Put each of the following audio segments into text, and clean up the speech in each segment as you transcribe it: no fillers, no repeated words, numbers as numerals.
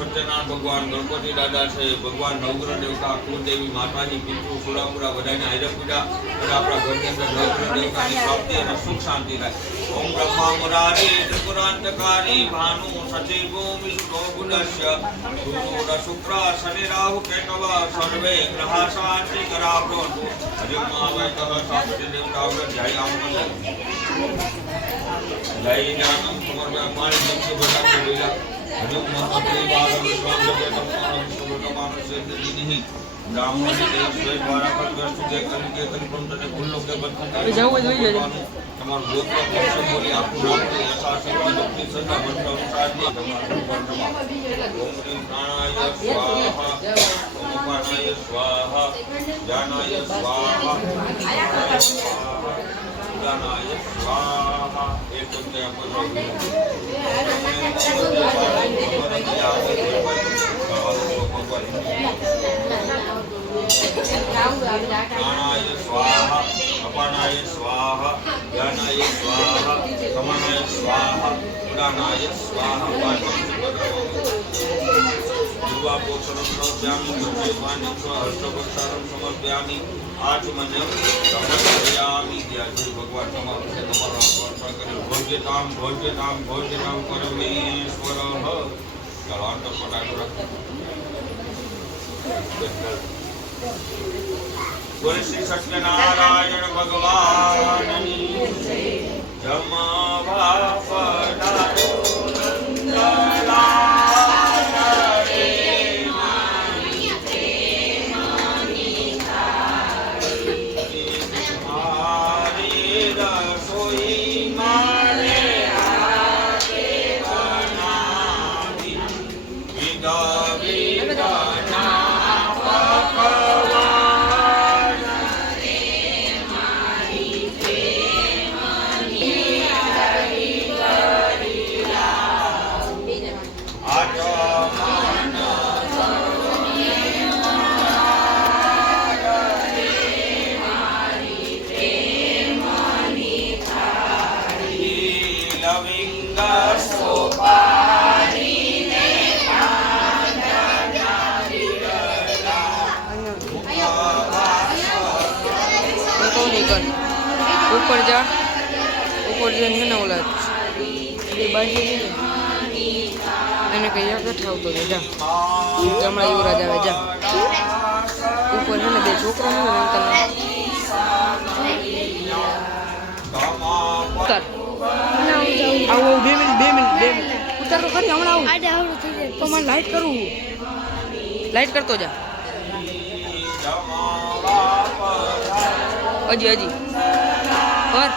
सत्यनारायण भगवान गणपति दादा से भगवान नवग्रह देवता कुलदेवी माताजी पितृ सुरापुरा बधाने हाजर पूजा और अपना घर के अंदर नवग्रह देवता की प्राप्ति और सुख शांति रहे। ओम ब्रह्मा मुरारी त्रिपुरांतकारी भानु सचिवो विष्णु गुणस्य सूर्य शुक्र शनि राहु केतव सर्वे ग्रह शांति करा प्रभु हरिम आवैतः शास्त्री देवता जय आमंत्रण जय ज्ञानम समर्पय माल जंतु बड़ा बोला हरिम महादेव बाल विश्वास जगतम परम सुब्रतमान सिद्धि ब्राह्मण देव से द्वारा पर ग्रस्त के कलिपम तने फूलों के बंधन जाओ તમાર ગોત્ર પક્ષ બોલી આપનું નામ કે યથાશક્તિ ભક્તિ સદા મંત્ર અનુસાર ની તમારું વર્તમાન ઓમ શ્રી પ્રાણાય સ્વાહા ઓમ પ્રાણાય સ્વાહા જ્ઞાનાય સ્વાહા જ્ઞાનાય સ્વાહા એક ઉદ્ય આપો प्राणाय स्वाहा अपानाय स्वाहा ज्ञानाय स्वाहा समानाय स्वाहा उदानाय स्वाहा युवा पोषणं समर्पयामि भगवान् हर्षभक्षारं समर्पयामि आचमन्यं समर्पयामि जय भगवान તમારો સ્વાગત કરે ભોજ્યતામ પરમેશ્વરઃ ચાલો અંત પટાકો બોલે શ્રી સત્યનારાયણ ભગવાન જમવા પધારો ऊपर जा है ना ओला मैंने कही कठा तो जा हमारा युवराज आवे जा ऊपर है ना बे छोकरा है उतर आओ 2 मिनट उतर तो कर हमणा आऊ तो मैं लाइट करूं लाइट करतो जा अजी और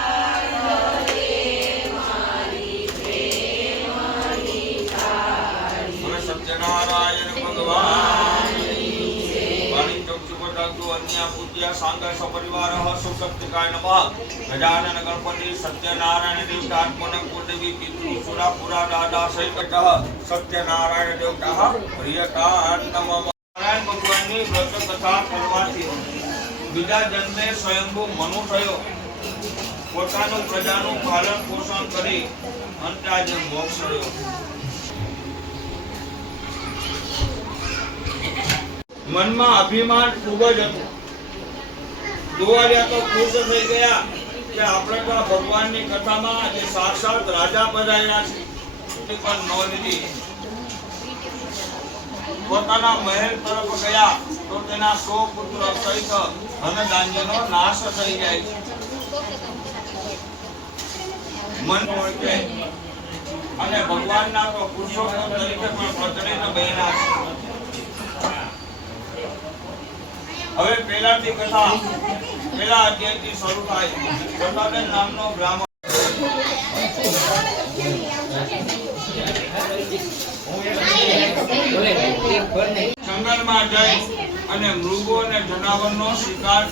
सत्यनारायण भगवान अन्य पूज्य सांग सपरिवार सुशक्तिकाय नमः गजानन गणपति सत्यनारायण देवतात्मन कुलदेवी पितृ सुरापुरा दादा सहित सत्यनारायण देवता प्रियता नमः नारायण भगवान ની વ્રત કથા કરવાથી બીજા જન્મે સ્વયંભૂ મનુ થયો પોતાનું પ્રજાનું પાલન પોષણ કરી અંતે આજે મોક્ષ થયો મનમાં અભિમાન ખૂબ જ હતું જોવાયા તો ખુશ થઈ ગયા કે આપણે તો ભગવાનની કથામાં જે સાક્ષાત રાજા પધાર્યા છે પણ ન લીધી પોતાના મહેલ તરફ ગયા તો તેના 100 પુત્ર સહિત ધન ધાન્યનો નાશ થઈ જાય છે મન હોય છે અને ભગવાનના તો પુરુષોત્તમ તરીકે પણ પ્રચલિત બન્યા છે હવે પહેલાથી કથા પહેલા અધ્યાયથી શરૂ થાય પ્રતાપેન નામનો બ્રાહ્મણ જંગલમાં જઈ અને મૃગો અને જનાવરનો શિકાર